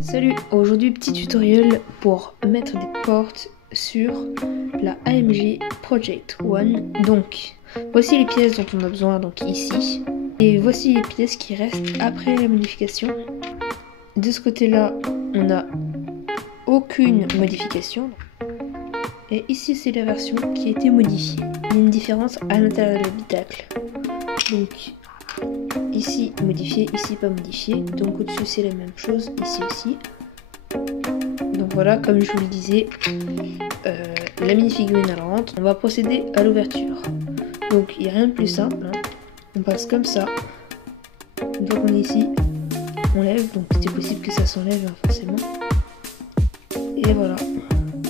Salut, aujourd'hui petit tutoriel pour mettre des portes sur la AMG Project One. Donc, voici les pièces dont on a besoin donc ici. Et voici les pièces qui restent après la modification. De ce côté-là, on n'a aucune modification. Et ici, c'est la version qui a été modifiée. Il y a une différence à l'intérieur de l'habitacle. Donc, ici modifié, ici pas modifié. Donc au-dessus c'est la même chose, ici aussi. Donc voilà, comme je vous le disais, la minifigurine elle rentre. On va procéder à l'ouverture. Donc il n'y a rien de plus simple. Hein. On passe comme ça. Une fois qu'on est ici, on lève. Donc c'est possible que ça s'enlève hein, forcément. Et voilà.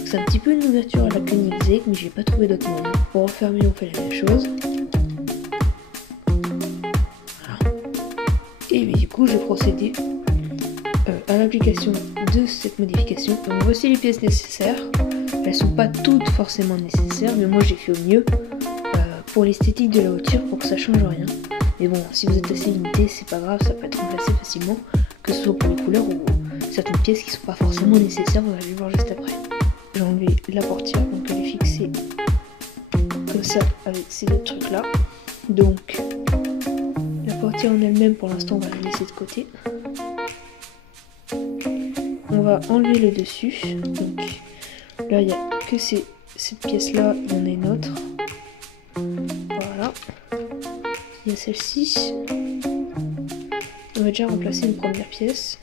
C'est un petit peu une ouverture à la Koenigsegg, mais j'ai pas trouvé d'autre moyen. Pour refermer, on fait la même chose. Et du coup, j'ai procédé à l'application de cette modification. Donc voici les pièces nécessaires. Elles sont pas toutes forcément nécessaires, mais moi j'ai fait au mieux pour l'esthétique de la voiture pour que ça change rien. Mais bon, si vous êtes assez limité, c'est pas grave, ça peut être remplacé facilement, que ce soit pour les couleurs ou certaines pièces qui sont pas forcément nécessaires. Vous allez le voir juste après. J'ai enlevé la portière, donc elle est fixée comme ça avec ces deux trucs là. Donc la portière en elle-même, pour l'instant, on va la laisser de côté. On va enlever le dessus. Donc là, il n'y a que cette pièce-là, il y en a une autre. Voilà. Il y a celle-ci. On va déjà remplacer une première pièce.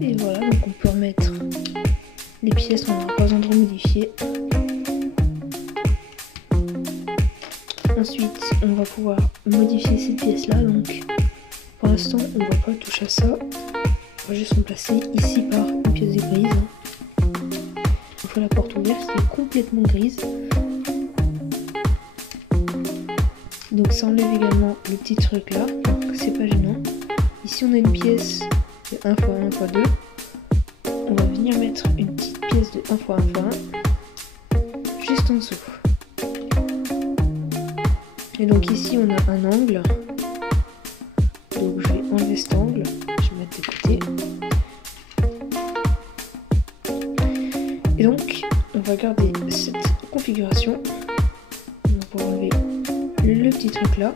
Et voilà, donc on peut remettre les pièces, on n'aura pas besoin de remodifier. Ensuite, on va pouvoir modifier cette pièce-là. Donc, pour l'instant, on ne va pas toucher à ça. On va juste remplacer ici par une pièce de grise. Une fois la porte ouverte, qui est complètement grise. Donc, ça enlève également le petit truc là. Donc, c'est pas gênant. Ici, on a une pièce de 1x1x2. On va venir mettre une petite pièce de 1x1x1 juste en dessous. Et donc ici on a un angle. Donc je vais enlever cet angle, je vais mettre de côté. Et donc on va garder cette configuration. On va enlever le petit truc là.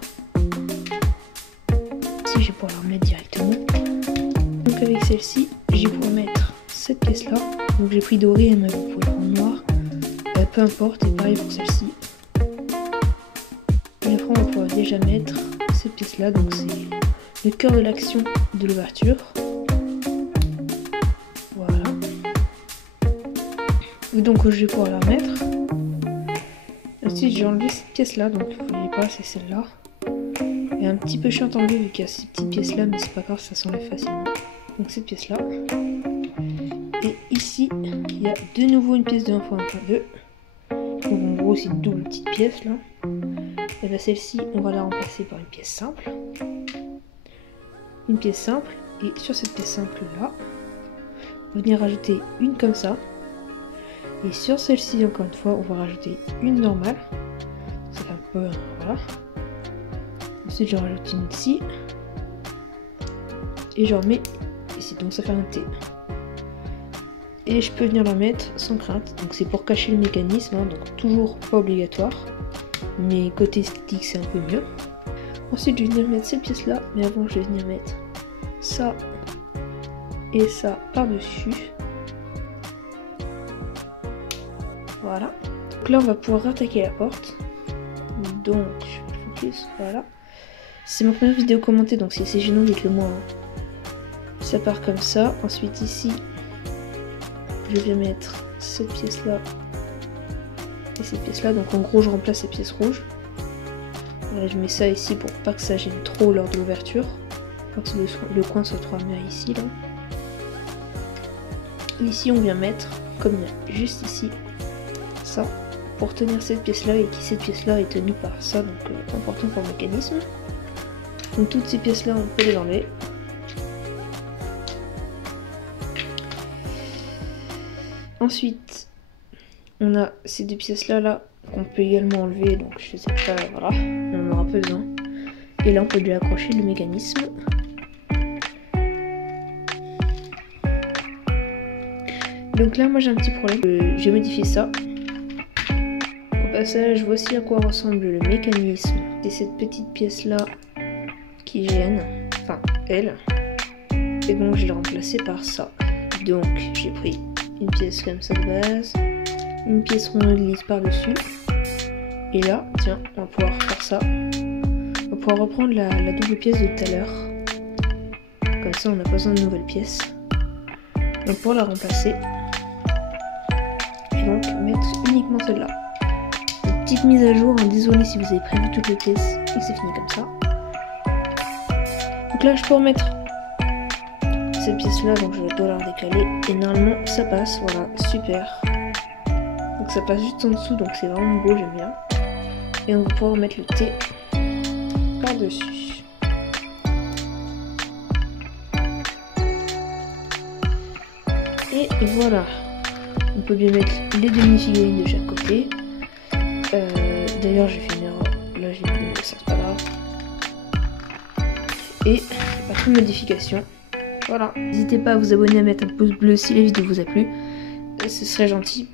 Ici je vais pouvoir la remettre directement. Donc avec celle-ci, je vais pouvoir mettre cette pièce là. Donc j'ai pris doré, mais vous pouvez prendre noir. Peu importe, et pareil pour celle-ci. Et après on va pouvoir déjà mettre cette pièce là, donc c'est le cœur de l'action de l'ouverture. Voilà. Donc je vais pouvoir la remettre. Ensuite j'ai enlevé cette pièce là, donc vous voyez pas, c'est celle-là. Elle est un petit peu chiante à enlever vu qu'il y a ces petites pièces là, mais c'est pas grave, ça s'enlève facilement. Donc cette pièce là. Et ici, il y a de nouveau une pièce de 1x1x2. Donc en gros, c'est une double petite pièce là. Et bien celle-ci, on va la remplacer par une pièce simple. Une pièce simple. Et sur cette pièce simple là, on va venir rajouter une comme ça. Et sur celle-ci, encore une fois, on va rajouter une normale. Ça fait un peu... voilà. Ensuite, je rajoute une ici. Et je remets ici. Donc ça fait un T. Et je peux venir la mettre sans crainte. Donc c'est pour cacher le mécanisme. Hein, donc toujours pas obligatoire. Mais côté esthétique, c'est un peu mieux. Ensuite, je vais venir mettre cette pièce là. Mais avant, je vais venir mettre ça et ça par-dessus. Voilà. Donc là, on va pouvoir rattaquer la porte. Donc, focus, voilà. C'est ma première vidéo commentée, donc si c'est gênant, dites-le moi. Hein. Ça part comme ça. Ensuite, ici, je vais mettre cette pièce là et cette pièce là. Donc en gros, je remplace ces pièces rouges. Voilà, je mets ça ici pour pas que ça gêne trop lors de l'ouverture. Pour que le coin soit trop amer ici là. Ici, on vient mettre, comme il y a juste ici, ça pour tenir cette pièce là, et qui cette pièce là est tenue par ça, donc important pour le mécanisme. Donc toutes ces pièces là, on peut les enlever. Ensuite, on a ces deux pièces là, qu'on peut également enlever, donc je sais pas, voilà, on en aura pas besoin. Et là on peut lui accrocher le mécanisme. Donc là moi j'ai un petit problème, j'ai modifié ça. Au passage, voici à quoi ressemble le mécanisme. C'est cette petite pièce là qui gêne, enfin elle. Et donc je l'ai remplacé par ça. Donc j'ai pris une pièce comme ça de base, une pièce ronde lisse par dessus. Et là, tiens, on va pouvoir faire ça. On va pouvoir reprendre la double pièce de tout à l'heure. Comme ça on n'a pas besoin de nouvelles pièces. Donc pour la remplacer, et donc mettre uniquement celle-là. Une petite mise à jour, hein, désolé si vous avez prévu toutes les pièces et que c'est fini comme ça. Donc là je peux remettre cette pièce là, donc je dois la décaler et normalement ça passe, voilà, super. Donc ça passe juste en dessous, donc c'est vraiment beau, j'aime bien. Et on va pouvoir mettre le thé par dessus. Et voilà, on peut bien mettre les demi-figurines de chaque côté. D'ailleurs j'ai fait une erreur, là j'ai mis ça, c'est pas grave. Et après modification. Voilà, n'hésitez pas à vous abonner, à mettre un pouce bleu si la vidéo vous a plu, ce serait gentil.